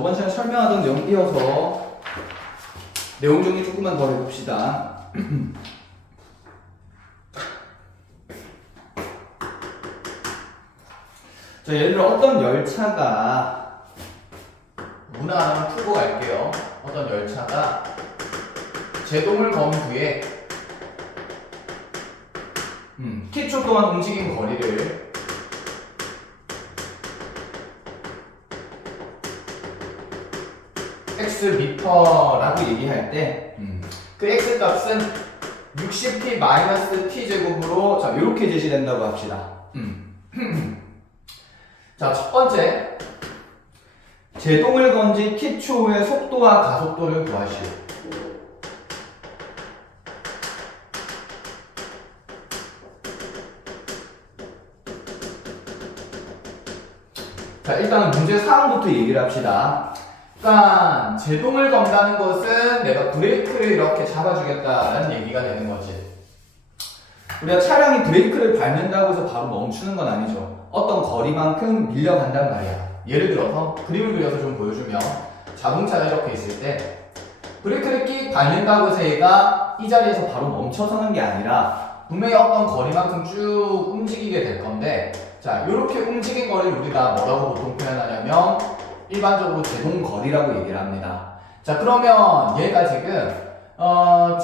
저번 시간에 설명하던 내용 이어서 내용 정리 조금만 더 해봅시다. 자, 예를 들어 어떤 열차가 문항 하나만 풀고 갈게요. 어떤 열차가 제동을 건 후에 t초 동안 움직인 거리를 x 미터라고 얘기할 때 그 x 값은 60t-t 제곱으로 자 이렇게 제시된다고 합시다. 자, 첫 번째 제동을 건 지 t초 후의 속도와 가속도를 구하시오. 자, 일단은 문제 사항부터 얘기를 합시다. 그러니까 제동을 건다는 것은 내가 브레이크를 이렇게 잡아주겠다라는 얘기가 되는 거지. 우리가 차량이 브레이크를 밟는다고 해서 바로 멈추는 건 아니죠. 어떤 거리만큼 밀려간단 말이야. 예를 들어서 그림을 그려서 좀 보여주면 자동차가 이렇게 있을 때 브레이크를 끼 밟는다고 해서 얘가 이 자리에서 바로 멈춰서는 게 아니라 분명히 어떤 거리만큼 쭉 움직이게 될 건데, 자, 이렇게 움직인 거리를 우리가 뭐라고 보통 표현하냐면 일반적으로 제동거리라고 얘기를 합니다. 자, 그러면 얘가 지금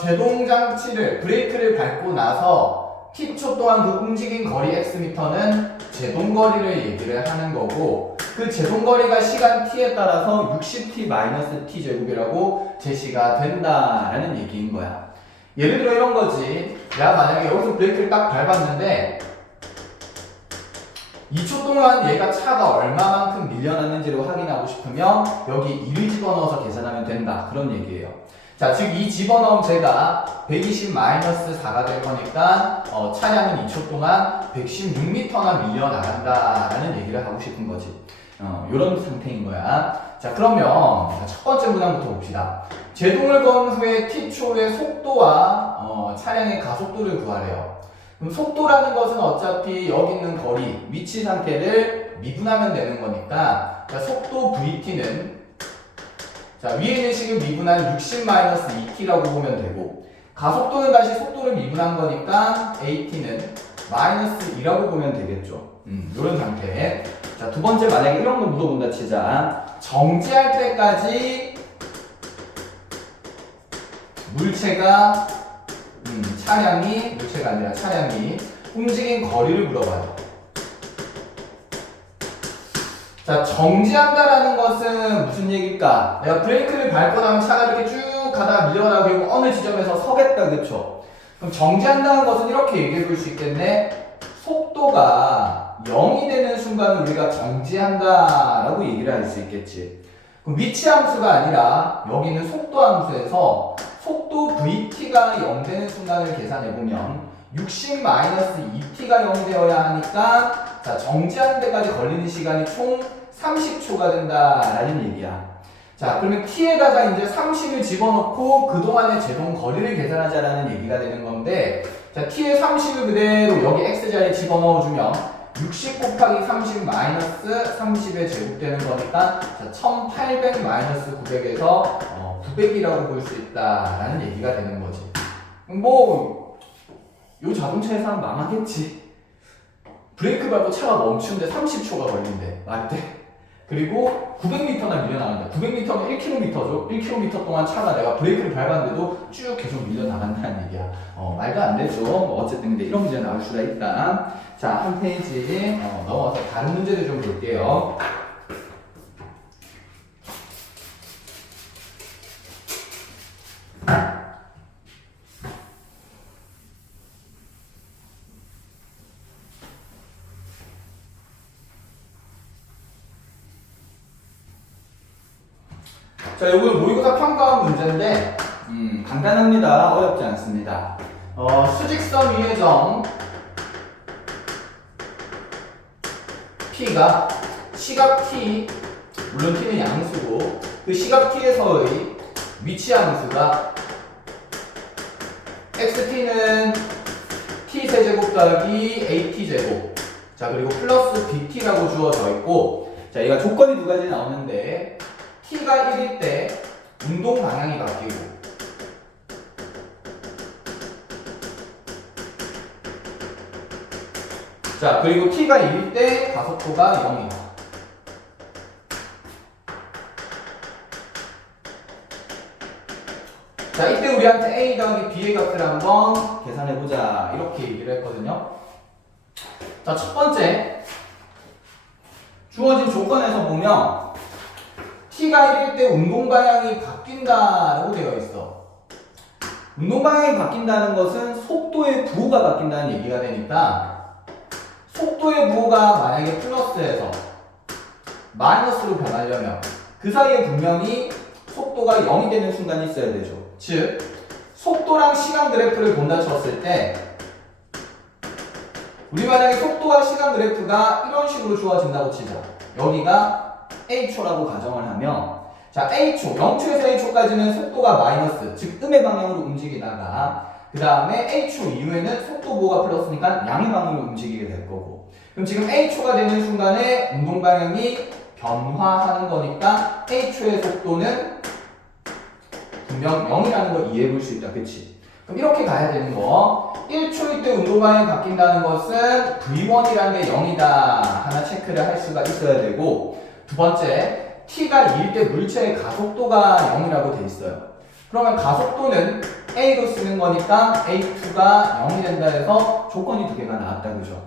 제동장치를 브레이크를 밟고 나서 t초 동안 그 움직인 거리 xm는 제동거리를 얘기를 하는 거고, 그 제동거리가 시간 t에 따라서 60t-t 제곱이라고 제시가 된다라는 얘기인 거야. 예를 들어 이런 거지. 내가 만약에 여기서 브레이크를 딱 밟았는데 2초 동안 얘가 차가 얼마만큼 밀려났는지를 확인하고 싶으면 여기 1을 집어넣어서 계산하면 된다. 그런 얘기예요. 자, 즉 이 집어넣은 제가 120-4가 될 거니까 차량은 2초 동안 116m나 밀려나간다라는 얘기를 하고 싶은 거지. 이런 상태인 거야. 자, 그러면 첫 번째 문항부터 봅시다. 제동을 건 후에 t초의 속도와 차량의 가속도를 구하래요. 그럼 속도라는 것은 어차피 여기 있는 거리, 위치 상태를 미분하면 되는 거니까, 자, 속도 vt는 자, 위에 있는 식을 미분한 60-2t라고 보면 되고, 가속도는 다시 속도를 미분한 거니까 at는 -2라고 보면 되겠죠. 이런 상태. 자, 두 번째 만약에 이런 거 물어본다 치자. 정지할 때까지 물체가 물체가 아니라 차량이 움직인 거리를 물어봐요. 자, 정지한다라는 것은 무슨 얘기일까? 내가 브레이크를 밟고 나면 차가 이렇게 쭉 가다가 밀려나고 어느 지점에서 서겠다, 그쵸? 그럼 정지한다는 것은 이렇게 얘기해 볼 수 있겠네. 속도가 0이 되는 순간을 우리가 정지한다라고 얘기를 할 수 있겠지. 그럼 위치 함수가 아니라 여기 있는 속도 함수에서 속도 vt가 0 되는 순간을 계산해보면 60-2t가 0이 되어야 하니까, 자, 정지하는 데까지 걸리는 시간이 총 30초가 된다라는 얘기야. 자, 그러면 t에다가 이제 30을 집어넣고 그동안의 제동 거리를 계산하자라는 얘기가 되는 건데, 자, t에 30을 그대로 여기 x자리에 집어넣어주면 60 곱하기 30 30의 제곱되는 거니까, 자, 1800 900에서 900이라고 볼 수 있다라는 얘기가 되는 거지. 뭐, 요 자동차에서 하면 망하겠지. 브레이크 밟고 차가 멈추는데 30초가 걸린대. 말이 돼. 그리고 900m나 밀려나간다. 900m면 1km죠. 1km 동안 차가 내가 브레이크를 밟았는데도 쭉 계속 밀려나간다는 얘기야. 말도 안 되죠. 뭐 어쨌든 근데 이런 문제 나올 수가 있다. 자, 한 페이지 넘어가서 다른 문제들 좀 볼게요. 자, 이거는 모의고사 평가원 문제인데 간단합니다. 어렵지 않습니다. 수직선 위의 점 P가 시각 T, 물론 T는 양수고 그 시각 T에서의 위치 함수가 XT는 T세제곱 더하기 AT제곱, 자, 그리고 플러스 BT라고 주어져 있고, 자, 얘가 조건이 두 가지 나오는데 t가 1일 때 운동 방향이 바뀌고 자 그리고 t가 2일 때 가속도가 0이다. 자 이때 우리한테 a 더하기 b의 값을 한번 계산해보자 이렇게 얘기를 했거든요. 자 첫 번째 주어진 조건에서 보면 t가 1일 때 운동 방향이 바뀐다라고 되어 있어. 운동 방향이 바뀐다는 것은 속도의 부호가 바뀐다는 얘기가 되니까 속도의 부호가 만약에 플러스에서 마이너스로 변하려면 그 사이에 분명히 속도가 0이 되는 순간이 있어야 되죠. 즉 속도랑 시간 그래프를 본다 쳤을 때 우리 만약에 속도와 시간 그래프가 이런 식으로 주어진다고 치자. 여기가 a초라고 가정을 하면 자 a초, 0초에서 a초까지는 속도가 마이너스, 즉 음의 방향으로 움직이다가 그 다음에 a초 이후에는 속도 부호가 플러스니까 양의 방향으로 움직이게 될 거고 그럼 지금 a초가 되는 순간에 운동 방향이 변화하는 거니까 a초의 속도는 분명 0이라는 걸 이해해 볼 수 있다. 그치? 그럼 이렇게 가야 되는 거 1초일 때 운동 방향이 바뀐다는 것은 V1이라는 게 0이다 하나 체크를 할 수가 있어야 되고 두 번째 t가 2일 때 물체의 가속도가 0이라고 돼 있어요. 그러면 가속도는 a로 쓰는 거니까 a2가 0이 된다 해서 조건이 두 개가 나왔다. 그죠?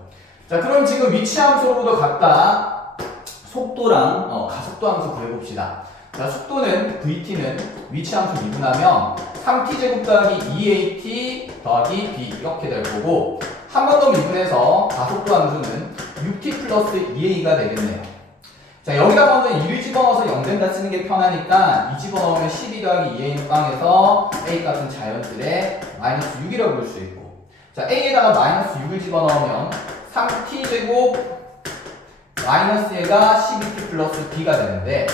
자 그럼 지금 위치 함수로부터 각각 속도랑 가속도 함수 구해봅시다. 자, 속도는 vt는 위치 함수 미분하면 3t제곱 더하기 2at 더하기 b 이렇게 될 거고 한 번 더 미분해서 가속도 함수는 6t 플러스 2a가 되겠네요. 자 여기다 먼저 2를 집어넣어서 0 된다 쓰는 게 편하니까 2 집어넣으면 12 더하기 2a는 빵에서 a 값은 자연스레 마이너스 6이라고 볼 수 있고 자 a에다가 마이너스 6을 집어넣으면 3t제곱 마이너스 a가 12t 플러스 b가 되는데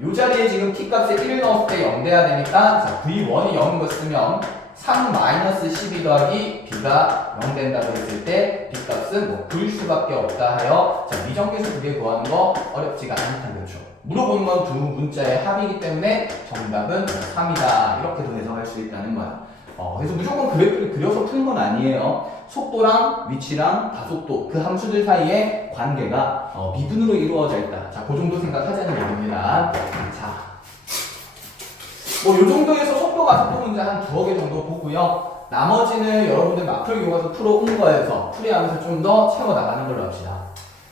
이 자리에 지금 t 값에 1을 넣었을 때 0 돼야 되니까 자 v1이 0인 거 쓰면 3 마이너스 12 더하기 b가 0 된다고 했을 때 b 값은 뭐 V일 수밖에 없다 하여 자 미정계수 두 개 구하는 거 어렵지가 않다. 그렇죠? 물어보는 건 두 문자의 합이기 때문에 정답은 3이다 이렇게도 해석할 수 있다는 거야. 그래서 무조건 그래프를 그려서 푸는 건 아니에요. 속도랑 위치랑 가속도 그 함수들 사이에 관계가 미분으로 이루어져 있다. 자, 그 정도 생각하자는 얘기입니다. 자, 뭐 요 정도에서 속도 가속도 문제 한 두어 개 정도 보고요. 나머지는 여러분들 마플 교과서 풀어온 거에서 풀이하면서 좀 더 채워 나가는 걸로 합시다.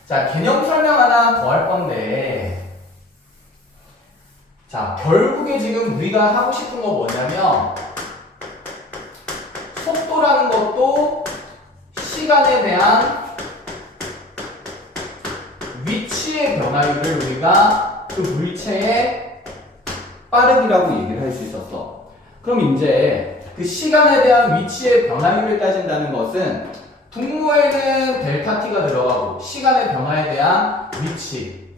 자, 개념 설명 하나 더 할 건데, 자, 결국에 지금 우리가 하고 싶은 거 뭐냐면 속도라는 것도 시간에 대한 위치의 변화율을 우리가 그 물체의 빠르기라고 얘기를 할 수 있었어. 그럼 이제 그 시간에 대한 위치의 변화율을 따진다는 것은 분모에는 델타 t가 들어가고 시간의 변화에 대한 위치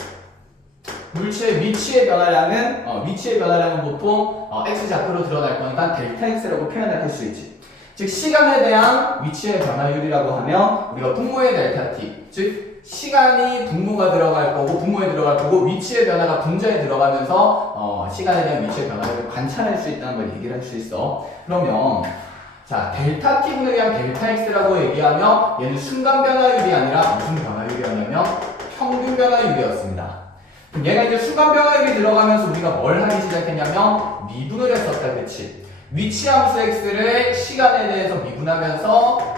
물체의 위치의 변화량은 보통 x좌표로 드러날 거니까 델타 x라고 표현을 할 수 있지. 즉 시간에 대한 위치의 변화율이라고 하면 우리가 분모의 델타 t, 즉 시간이 분모가 들어갈 거고 분모에 들어갈 거고 위치의 변화가 분자에 들어가면서 시간에 대한 위치의 변화를 관찰할 수 있다는 걸 얘기를 할 수 있어. 그러면 자 델타 t분에 대한 델타 x라고 얘기하면 얘는 순간 변화율이 아니라 무슨 변화율이었냐면 평균 변화율이었습니다. 얘가 이제 순간 변화율이 들어가면서 우리가 뭘 하기 시작했냐면 미분을 했었다. 그치? 위치 함수 x를 시간에 대해서 미분하면서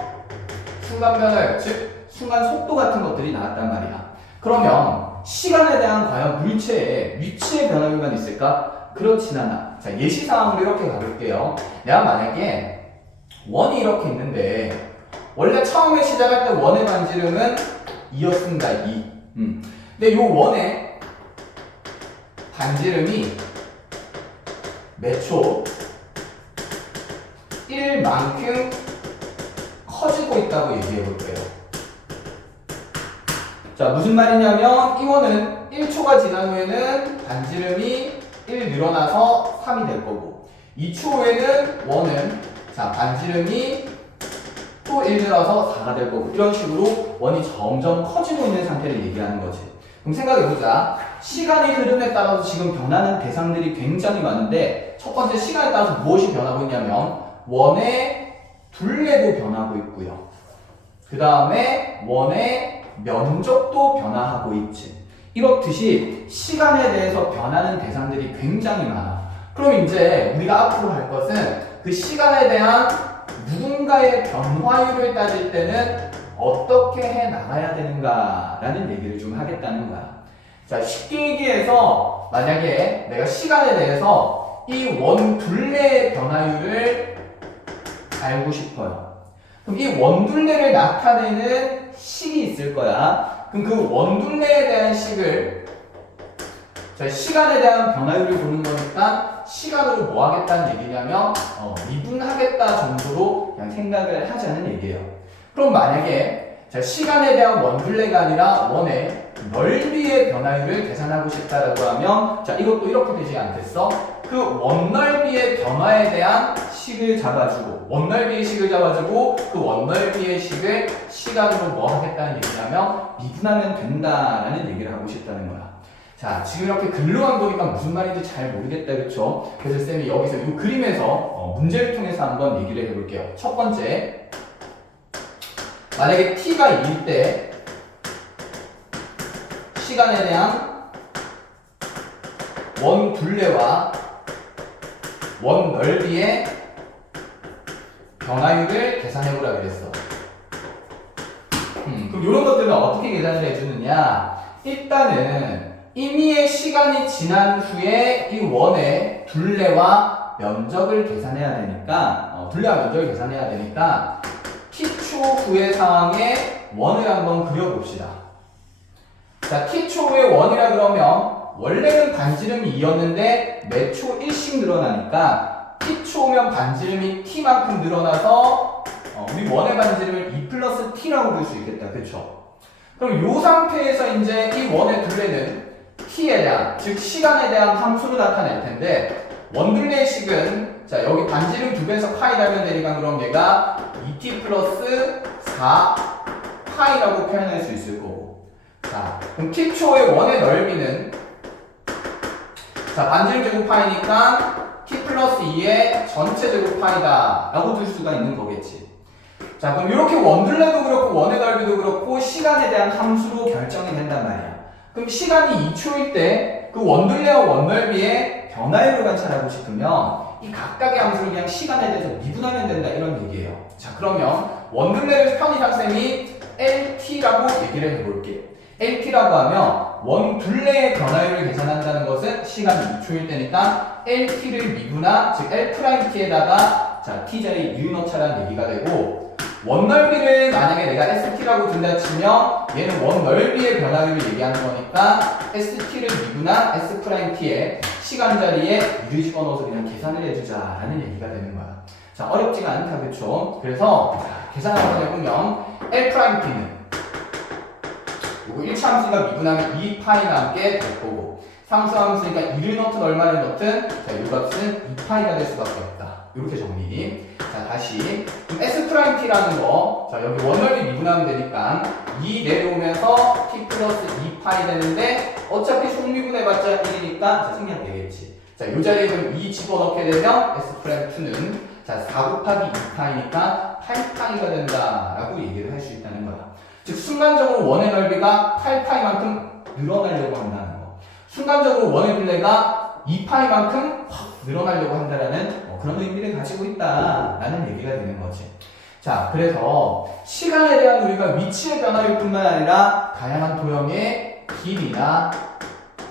순간 변화율, 즉 순간 속도 같은 것들이 나왔단 말이야. 그러면 시간에 대한 과연 물체의 위치의 변화율만 있을까? 그렇진 않아. 자, 예시 상황으로 이렇게 가볼게요. 내가 만약에 원이 이렇게 있는데 원래 처음에 시작할 때 원의 반지름은 2였습니다. 2. 근데 이 원의 반지름이 몇 초? 1만큼 커지고 있다고 얘기해 볼게요. 자, 무슨 말이냐면 이 원은 1초가 지난 후에는 반지름이 1 늘어나서 3이 될 거고 2초 후에는 원은 자, 반지름이 또 1 늘어서 4가 될 거고 이런 식으로 원이 점점 커지고 있는 상태를 얘기하는 거지. 그럼 생각해보자. 시간의 흐름에 따라서 지금 변하는 대상들이 굉장히 많은데 첫 번째 시간에 따라서 무엇이 변하고 있냐면 원의 둘레도 변하고 있고요. 그 다음에 원의 면적도 변화하고 있지. 이렇듯이 시간에 대해서 변하는 대상들이 굉장히 많아. 그럼 이제 우리가 앞으로 할 것은 그 시간에 대한 누군가의 변화율을 따질 때는 어떻게 해 나가야 되는가라는 얘기를 좀 하겠다는 거야. 자, 쉽게 얘기해서 만약에 내가 시간에 대해서 이 원 둘레의 변화율을 알고 싶어요. 그럼 이 원둘레를 나타내는 식이 있을 거야. 그럼 그 원둘레에 대한 식을 자, 시간에 대한 변화율을 보는 거니까 시간으로 뭐 하겠다는 얘기냐면 미분하겠다 정도로 그냥 생각을 하자는 얘기예요. 그럼 만약에 자, 시간에 대한 원둘레가 아니라 원의 넓이의 변화율을 계산하고 싶다라고 하면 자, 이것도 이렇게 되지 않겠어? 그 원넓이의 변화에 대한 식을 잡아주고 원넓이의 식을 잡아주고 그 원넓이의 식을 시간으로 뭐 하겠다는 얘기냐면 미분하면 된다라는 얘기를 하고 싶다는 거야. 자, 지금 이렇게 글로만 보니까 무슨 말인지 잘 모르겠다, 그쵸? 그래서 쌤이 여기서 이 그림에서 문제를 통해서 한번 얘기를 해볼게요. 첫 번째, 만약에 t가 2일 때 시간에 대한 원 둘레와 원 넓이의 변화율을 계산해보라 그랬어. 그럼 이런 것들은 어떻게 계산을 해주느냐? 일단은 임의의 시간이 지난 후에 이 원의 둘레와 면적을 계산해야 되니까 둘레와 면적을 계산해야 되니까 t초 후의 상황에 원을 한번 그려봅시다. 자, t초 후의 원이라 그러면 원래는 반지름이 2였는데 매 초 1씩 늘어나니까 t초 후면 반지름이 t만큼 늘어나서 우리 원의 반지름을 2 플러스 t라고 볼 수 있겠다. 그쵸? 그럼 이 상태에서 이제 이 원의 둘레는 t에 대한, 즉 시간에 대한 함수로 나타낼 텐데 원둘레의 식은 자, 여기 반지름 2배에서 파이 달면 되니까 그럼 얘가 2t 플러스 4 파이라고 표현할 수 있을 거고. 자, 그럼 t초의 원의 넓이는 자, 반지름 제곱 파이니까 t 플러스 2의 전체 제곱 파이다 라고 둘 수가 있는 거겠지. 자, 그럼 이렇게 원둘레도 그렇고 원의 넓이도 그렇고 시간에 대한 함수로 결정이 된단 말이야. 그럼 시간이 2초일 때 그 원둘레와 원넓이의 변화율을 관찰하고 싶으면 이 각각의 함수를 그냥 시간에 대해서 미분하면 된다 이런 얘기예요. 자, 그러면 원둘레를 편의상쌤이 LT라고 얘기를 해볼게요. LT라고 하면 원둘레의 변화율을 계산한다는 것은 시간이 2초일 때니까 LT를 미분한 즉 L'T에다가 자, T자리 U 넣자라는 얘기가 되고 원넓이를 만약에 내가 ST라고 둔다 치면 얘는 원넓이의 변화율을 얘기하는 거니까 ST를 미분한 S'T에 시간 자리에 U를 집어넣어서 그냥 계산을 해주자 라는 얘기가 되는 거야. 자, 어렵지가 않다, 그쵸? 그래서 자, 계산 한번 해보면 L'T는 요거 1차 함수가 미분하면 2파이가 함께 될 거고 상수 함수니까 1을 넣든 얼마를 넣든 자, 이 값은 2파이가 될 수밖에 없다. 이렇게 정리. 자, 다시 S'T라는 거 자, 여기 원넓이 미분하면 되니까 2 내려오면서 t 플러스 2파이 되는데 어차피 속미분해봤자 1이니까 자, 생략 되겠지. 자, 요 자리에 그럼 2 집어넣게 되면 S'T는 자, 4 곱하기 2파이니까 8파이가 된다라고 얘기를 할 수 있다는 거야. 즉 순간적으로 원의 넓이가 8파이만큼 늘어나려고 한다는 거. 순간적으로 원의 둘레가 2파이만큼 확 늘어나려고 한다라는 그런 의미를 가지고 있다라는 얘기가 되는 거지. 자, 그래서 시간에 대한 우리가 위치의 변화율 뿐만 아니라 다양한 도형의 길이나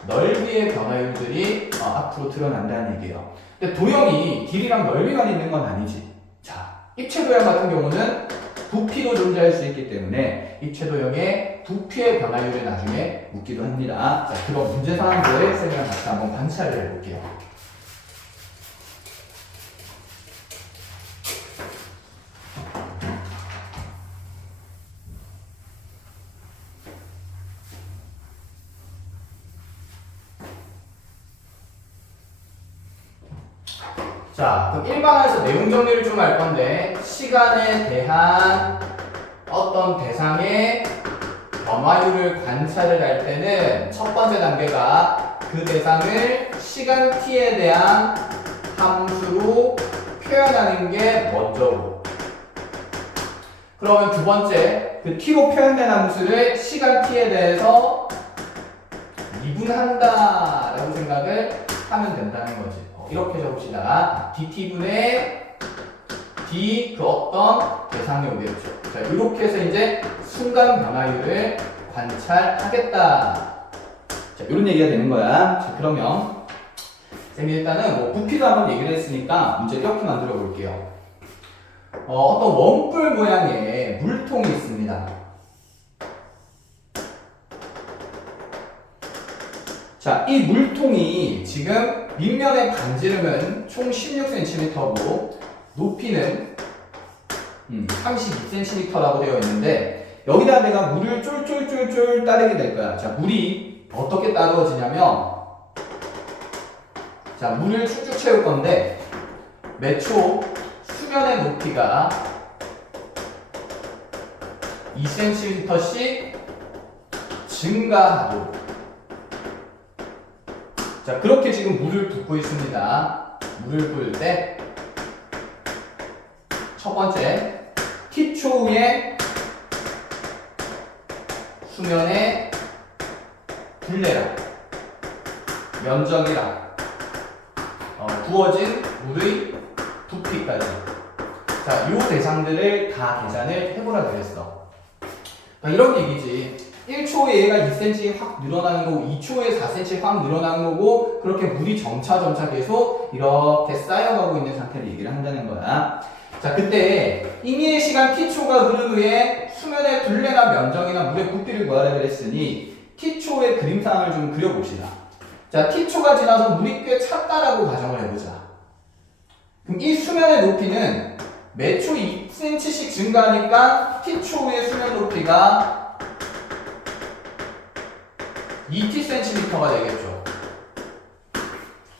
넓이의 변화율들이 앞으로 드러난다는 얘기예요. 근데 도형이 길이랑 넓이만 있는 건 아니지. 자, 입체 도형 같은 경우는 부피도 존재할 수 있기 때문에 입체 도형의 부피의 변화율을 나중에 묻기도 합니다. 자, 그런 문제 상황들을 쌤이랑 같이 한번 관찰을 해볼게요. 자, 그럼 일반화해서 내용 정리를 좀 할 건데 시간에 대한 어떤 대상의 변화율을 관찰을 할 때는 첫 번째 단계가 그 대상을 시간 t에 대한 함수로 표현하는 게 먼저고, 그러면 두 번째 그 t로 표현된 함수를 시간 t에 대해서 미분한다 라고 생각을 하면 된다는 거지. 이렇게 적읍시다. dt분의 d 그 어떤 대상이 오겠죠. 자, 이렇게 해서 이제 순간 변화율을 관찰하겠다. 자, 이런 얘기가 되는 거야. 자, 그러면 쌤이 일단은 뭐 부피도 한번 얘기를 했으니까 문제 이렇게 만들어 볼게요. 어떤 원뿔 모양의 물통이 있습니다. 자, 이 물통이 지금 밑면의 반지름은 총 16cm고 높이는 32cm라고 되어 있는데, 여기다 내가 물을 쫄쫄쫄쫄 따르게 될 거야. 자, 물이 어떻게 따르어지냐면, 자, 물을 쭉쭉 채울 건데 매 초 수면의 높이가 2cm씩 증가하도록. 자, 그렇게 지금 물을 붓고 있습니다. 물을 부을 때 첫 번째, t초 후에 수면의 둘레랑 면적이랑 부어진 물의 부피까지, 자, 요 대상들을 다 계산을 해보라 그랬어. 그러니까 이런 얘기지. 1초에 얘가 2cm 확 늘어나는 거고 2초에 4cm 확 늘어나는 거고, 그렇게 물이 점차 계속 이렇게 쌓여가고 있는 상태를 얘기를 한다는 거야. 자, 그때 임의의 시간 t초가 흐른 후에 수면의 둘레나 면적이나 물의 부피를 구하라 그랬으니 t초의 그림상을 좀 그려봅시다. 자, t초가 지나서 물이 꽤 찼다라고 가정을 해보자. 그럼 이 수면의 높이는 매초 2cm씩 증가하니까 t초 후의 수면 높이가 2tcm가 되겠죠.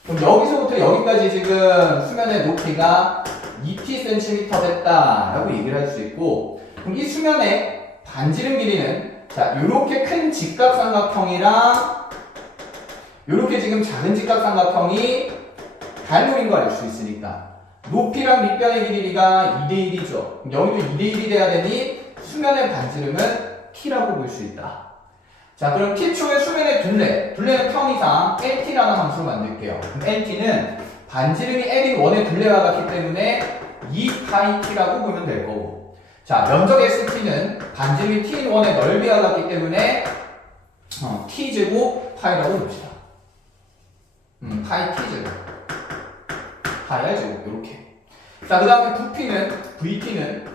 그럼 여기서부터 여기까지 지금 수면의 높이가 2tcm 됐다라고 얘기를 할 수 있고, 그럼 이 수면의 반지름 길이는, 자, 요렇게 큰 직각삼각형이랑 요렇게 지금 작은 직각삼각형이 닮음인 걸 알 수 있으니까 높이랑 밑변의 길이가 2대1이죠. 여기도 2대1이 돼야 되니 수면의 반지름은 t라고 볼 수 있다. 자, 그럼 t초의 수면의 둘레는 평이상 LT라는 함수로 만들게요. 그럼 LT는 반지름이 L인 원의 둘레와 같기 때문에 2πt라고 보면 될 거고, 자, 면적 ST는 반지름이 T인 원의 넓이와 같기 때문에 T제곱 파이라고 봅시다. 파이 T제곱, 파이 R제곱, 요렇게. 자, 그 다음에 부피는, VT는,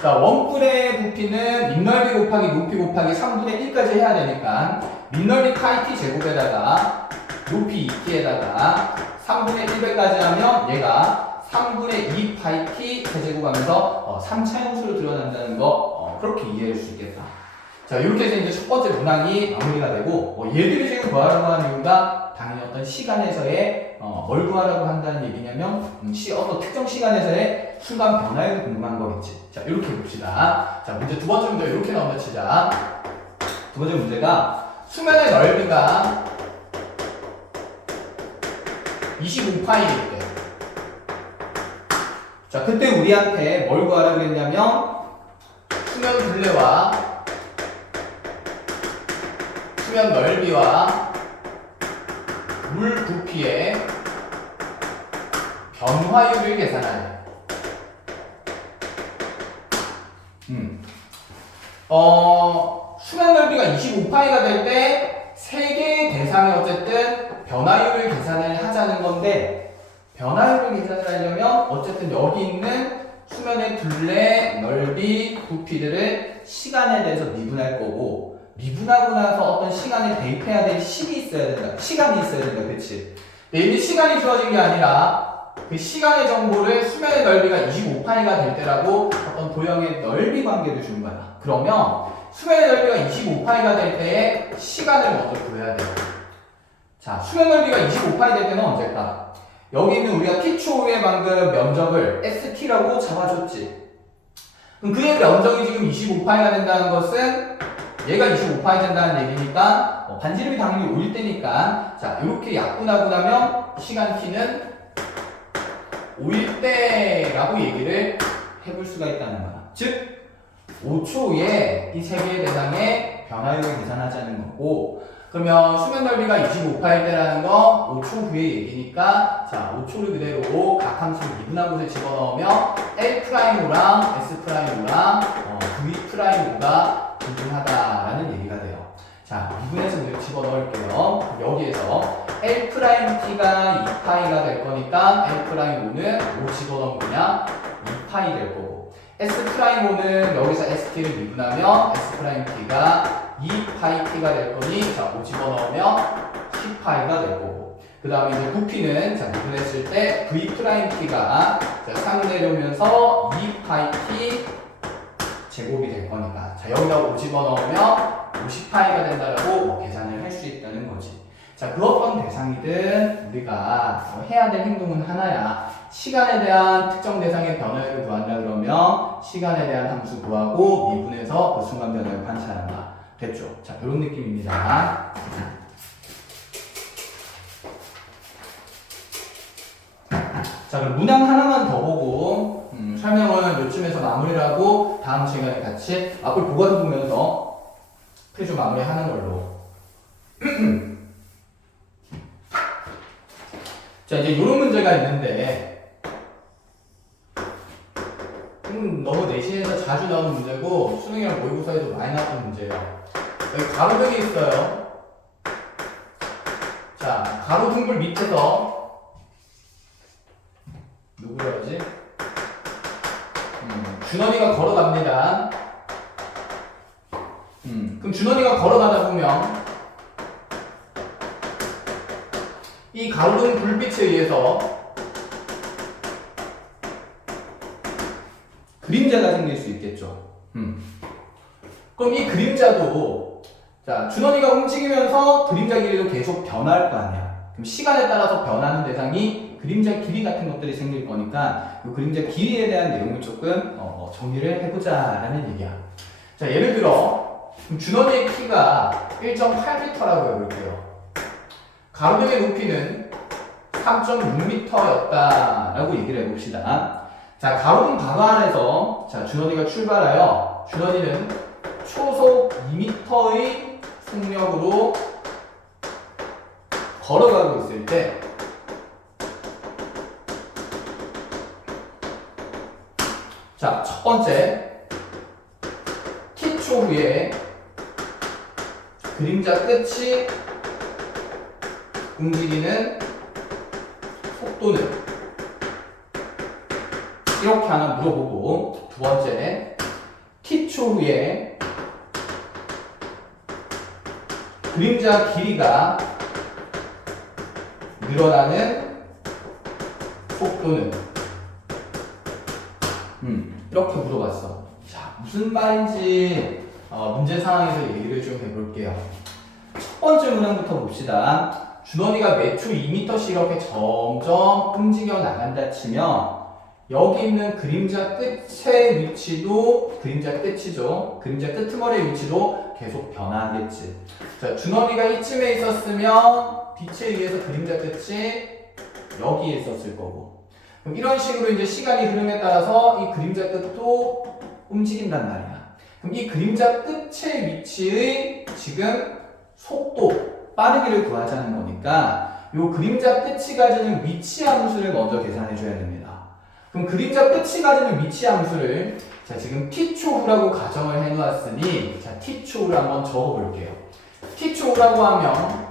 자, 원뿔의 부피는 밑넓이 곱하기 높이 곱하기 3분의 1까지 해야 되니까 밑넓이 파이 T제곱에다가 높이 2t에다가 3분의 1배까지 하면 얘가 3분의 2 파이 t 세제곱 하면서 3차 함수로 드러난다는 거 그렇게 이해할 수 있겠다. 자, 이렇게 해서 이제 첫 번째 문항이 마무리가 되고, 얘들이 지금 구하라고 하는 이유가 당연히 어떤 시간에서의 뭘 구하라고 한다는 얘기냐면 어떤 특정 시간에서의 순간 변화에 궁금한 거겠지. 자, 이렇게 봅시다. 자, 문제 두 번째 문제 이렇게 나온다 치자. 두 번째 문제가 수면의 넓이가 25파이일 때, 자, 그때 우리한테 뭘 구하라 그랬냐면 수면 둘레와 수면 넓이와 물 부피의 변화율을 계산하래. 수면 넓이가 25파이가 될 때 세 개의 대상에 어쨌든 변화율을 계산을 하자는 건데, 변화율을 계산을 하려면 어쨌든 여기 있는 수면의 둘레, 넓이, 부피들을 시간에 대해서 미분할 거고, 미분하고 나서 어떤 시간에 대입해야 될 시간이 있어야 된다, 그치? 근데 이제 시간이 주어진 게 아니라 그 시간의 정보를 수면의 넓이가 25파이가 될 때라고 어떤 도형의 넓이 관계를 주는 거야. 그러면 수면의 넓이가 25파이가 될 때에 시간을 먼저 구해야 돼요. 자, 수면 넓이가 25파이 될 때는 언제일까? 여기 있는 우리가 t초 후에 방금 면적을 ST라고 잡아줬지. 그럼 그의 면적이 지금 25파이가 된다는 것은 얘가 25파이 된다는 얘기니까 반지름이 당연히 올 때니까 자 이렇게 약분하고 나면 시간 t는 5일 때라고 얘기를 해볼 수가 있다는 거야. 즉 5초에 이 세 개의 대상의 변화율을 계산하자는 거고 그러면 수면 넓이가 25파일 때라는 건 5초 후의 얘기니까 자 5초를 그대로 각 함수를 미분한 곳에 집어넣으면 L'O랑 S'O랑 V'O가 동등하다라는 얘기가 돼요. 자 미분해서 그대로 집어넣을게요. 여기에서 L'T가 2파이가 될 거니까 L'O는 5 집어넣으면 그냥 2파이 될 거고 S'O는 여기서 ST를 미분하면 S'T가 2파이 t가 될 거니 자 5 집어넣으면 10파이가 될 거고 그 다음에 이제 부피는 자 미분했을 때 V'T가 자 상을 내려오면서 2파이 t 제곱이 될 거니까 자 여기다 5 집어넣으면 50파이가 된다라고 계산을 할 수 있다는 거지. 자 그 어떤 대상이든 우리가 해야 될 행동은 하나야. 시간에 대한 특정 대상의 변화율을 구한다 그러면 시간에 대한 함수 구하고 미분해서 그 순간 변화를 관찰한다. 됐죠? 자 이런 느낌입니다. 자 그럼 문항 하나만 더 보고 설명을 요쯤에서 마무리를 하고 다음 시간에 같이 앞을 보고서 보면서 퀴즈 마무리하는 걸로. 자 이제 이런 문제가 있는데 너무 내신에서 자주 나오는 문제고 수능이랑 모의고사에도 많이 나왔던 문제예요. 여기 가로등이 있어요. 자 가로등불 밑에서 누구라 하지? 준원이가 걸어갑니다. 그럼 준원이가 걸어가다 보면 이 가로등 불빛에 의해서 그림자가 생길 수 있겠죠. 그럼 이 그림자도 자 준원이가 움직이면서 그림자 길이도 계속 변할 거 아니야. 그럼 시간에 따라서 변하는 대상이 그림자 길이 같은 것들이 생길 거니까 이 그림자 길이에 대한 내용을 조금 정리를 해보자라는 얘기야. 자 예를 들어 준원이의 키가 1.8m라고 해볼게요. 가로등의 높이는 3.6m였다라고 얘기를 해봅시다. 자, 가로등 바로 안에서 자 준원이가 출발하여 준원이는 초속 2m의 속력으로 걸어가고 있을 때 자, 첫 번째 t초 후에 그림자 끝이 움직이는 속도는 이렇게 하나 물어보고 두 번째 t초 후에 그림자 길이가 늘어나는 속도는 이렇게 물어봤어. 자 무슨 말인지 문제 상황에서 얘기를 좀 해볼게요. 첫 번째 문항부터 봅시다. 준원이가 매초 2m씩 이렇게 점점 움직여 나간다 치면 여기 있는 그림자 끝의 위치도 그림자 끝이죠. 그림자 끄트머리의 위치도 계속 변화하겠지. 자, 준원이가 이쯤에 있었으면 빛에 의해서 그림자 끝이 여기에 있었을 거고. 그럼 이런 식으로 이제 시간이 흐름에 따라서 이 그림자 끝도 움직인단 말이야. 그럼 이 그림자 끝의 위치의 지금 속도 빠르기를 구하자는 거니까 이 그림자 끝이 가지는 위치 함수를 먼저 계산해 줘야 됩니다. 그럼 그림자 끝이 가지는 위치 함수를 자 지금 t초 후라고 가정을 해 놓았으니 자 t초 후를 한번 적어 볼게요. t초 후라고 하면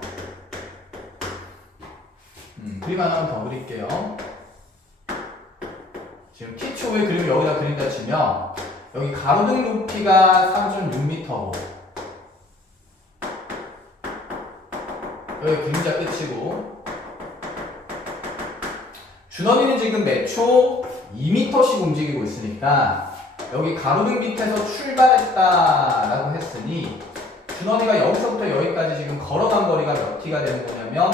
그림 하나 더 그릴게요. 지금 t초 후에 그림 여기다 그린다 치면 여기 가로등 높이가 3.6m고 여기 그림자 끝이고 준원이는 지금 매초 2m씩 움직이고 있으니까 여기 가로등 밑에서 출발했다라고 했으니 준원이가 여기서부터 여기까지 지금 걸어간 거리가 몇 t가 되는 거냐면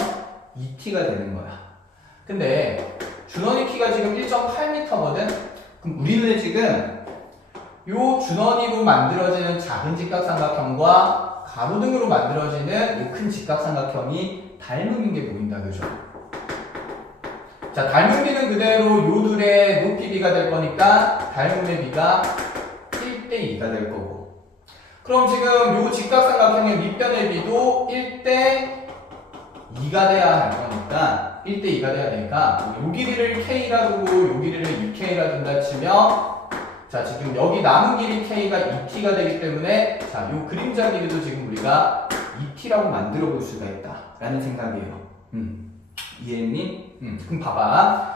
2t가 되는 거야. 근데 준원이 키가 지금 1.8m거든? 그럼 우리 눈에 지금 요 준원이로 만들어지는 작은 직각삼각형과 가로등으로 만들어지는 요 큰 직각삼각형이 닮은 게 보인다. 그죠? 자, 닮은 비는 그대로 요 둘의 높이 비가 될 거니까 닮음의 비가 1대 2가 될 거고. 그럼 지금 요 직각삼각형의 밑변의 비도 1대 2가 돼야 할 거니까 1대 2가 돼야 되니까 요 길이를 K라 두고 요 길이를 2K라 둔다 치면 자, 지금 여기 남은 길이 K가 2T가 되기 때문에 자, 요 그림자 길이도 지금 우리가 2T라고 만들어 볼 수가 있다 라는 생각이에요. 이해했니? 그럼 봐봐.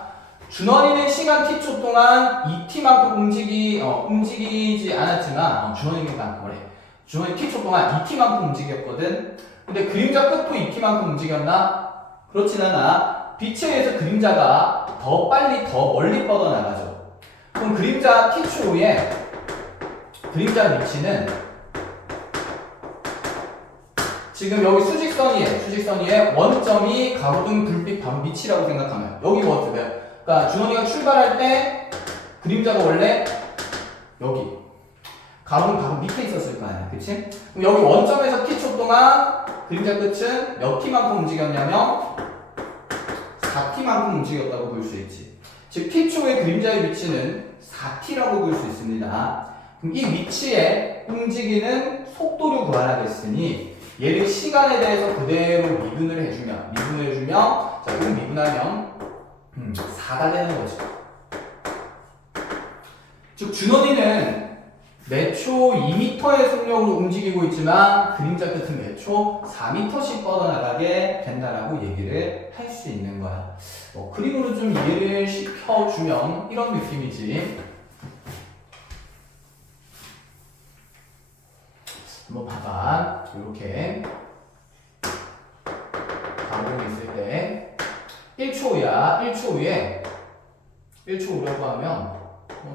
준원이는 시간 t초 동안 2t만큼 움직이지 않았지만 준원이 t초 동안 2t만큼 움직였거든. 근데 그림자 끝도 2t만큼 움직였나? 그렇진 않아. 빛에 의해서 그림자가 더 빨리 더 멀리 뻗어나가죠. 그럼 그림자 t초 후에 그림자 위치는 지금 여기 수직선 위에 원점이 가로등 불빛 바로 밑이라고 생각하면 여기 원점이에요. 그러니까 준원이가 출발할 때 그림자가 원래 여기 가로등 바로 밑에 있었을 거 아니야, 그치? 그럼 여기 원점에서 t초 동안 그림자 끝은 몇 t만큼 움직였냐면 4t만큼 움직였다고 볼 수 있지. 즉 t초의 그림자의 위치는 4t라고 볼 수 있습니다. 그럼 이 위치에 움직이는 속도를 구하라겠으니 얘를 시간에 대해서 그대로 미분을 해주면 자, 이거 미분하면 4가 되는 거죠. 즉 준원이는 매초 2m의 속력으로 움직이고 있지만 그림자 끝은 매초 4m씩 뻗어나가게 된다라고 얘기를 할 수 있는 거야. 그림으로 좀 이해를 시켜주면 이런 느낌이지. 한번 봐봐. 이렇게 가로등이 있을 때 1초 후라고 하면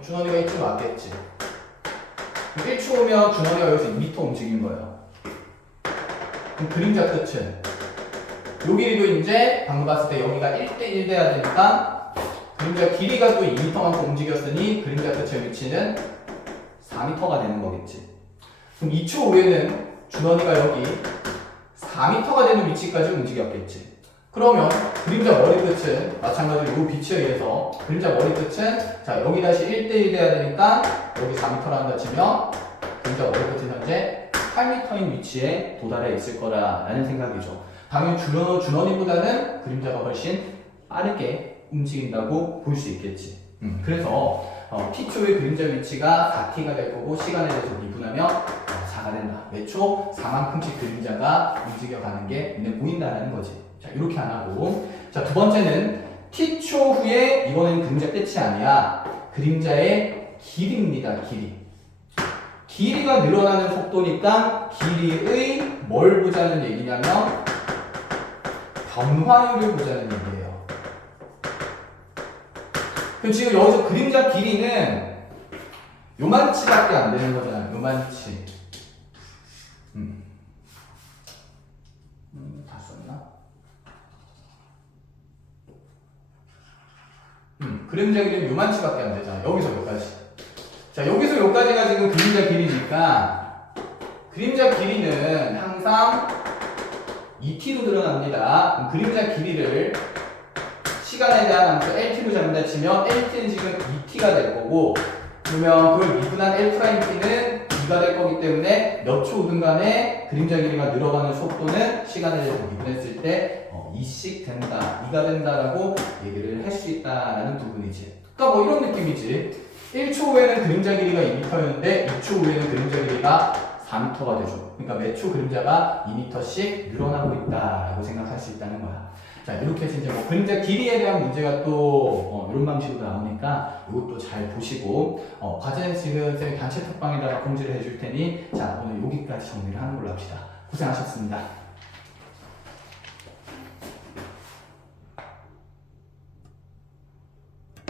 준원이가 이쪽으로 왔겠지. 1초 후면 준원이가 여기서 2m 움직인 거예요. 그럼 그림자 끝은 요 길이도 이제 방금 봤을 때 여기가 1대1 돼야 되니까 그림자 길이가 또 2m만큼 움직였으니 그림자 끝의 위치는 4m가 되는 거겠지. 그럼 2초 후에는 준원이가 여기 4m가 되는 위치까지 움직였겠지. 그러면 그림자 머리 끝은 마찬가지로 이 빛에 의해서 그림자 머리 끝은 자 여기 다시 1대1 돼야 되니까 여기 4m라 한다 치면 그림자 머리 끝은 현재 8m인 위치에 도달해 있을 거라는 생각이죠. 당연히 준원이보다는 그림자가 훨씬 빠르게 움직인다고 볼 수 있겠지. 그래서 t초의 그림자 위치가 4t가 될 거고 시간에 대해서 미분하면 4가 된다. 매초 4만큼씩 그림자가 움직여가는 게 눈에 보인다는 거지. 자, 이렇게 안 하고 자, 두 번째는 t초 후에 이거는 그림자 끝이 아니야. 그림자의 길이입니다. 길이가 늘어나는 속도니까 길이의 뭘 보자는 얘기냐면 변화율을 보자는 얘기예요. 그럼 지금 여기서 그림자 길이는 요만치밖에 안 되는 거잖아요. 요만치. 다 썼나? 그림자 길이는 요만치밖에 안 되잖아. 여기서 여기까지. 자, 여기서 여기까지가 지금 그림자 길이니까 그림자 길이는 항상 2t로 드러납니다. 그럼 그림자 길이를 시간에 대한 함수 LT로 잡는다 치면 LT는 지금 2t가 될 거고 그러면 그걸 미분한 L'T는 2가 될 거기 때문에 몇 초 오든 간에 그림자 길이가 늘어가는 속도는 시간에 대해서 미분했을 때 2씩 된다, 2가 된다라고 얘기를 할 수 있다라는 부분이지. 그러니까 뭐 이런 느낌이지. 1초 후에는 그림자 길이가 2m였는데 2초 후에는 그림자 길이가 4m가 되죠. 그러니까 매초 그림자가 2m씩 늘어나고 있다라고 생각할 수 있다는 거야. 자, 이렇게 해서 이제 뭐 그림자 길이에 대한 문제가 또 이런 방식으로 나오니까 이것도 잘 보시고 과제는 지금 쌤이 단체 톡방에다가 공지를 해줄 테니 자, 오늘 여기까지 정리를 하는 걸로 합시다. 고생하셨습니다.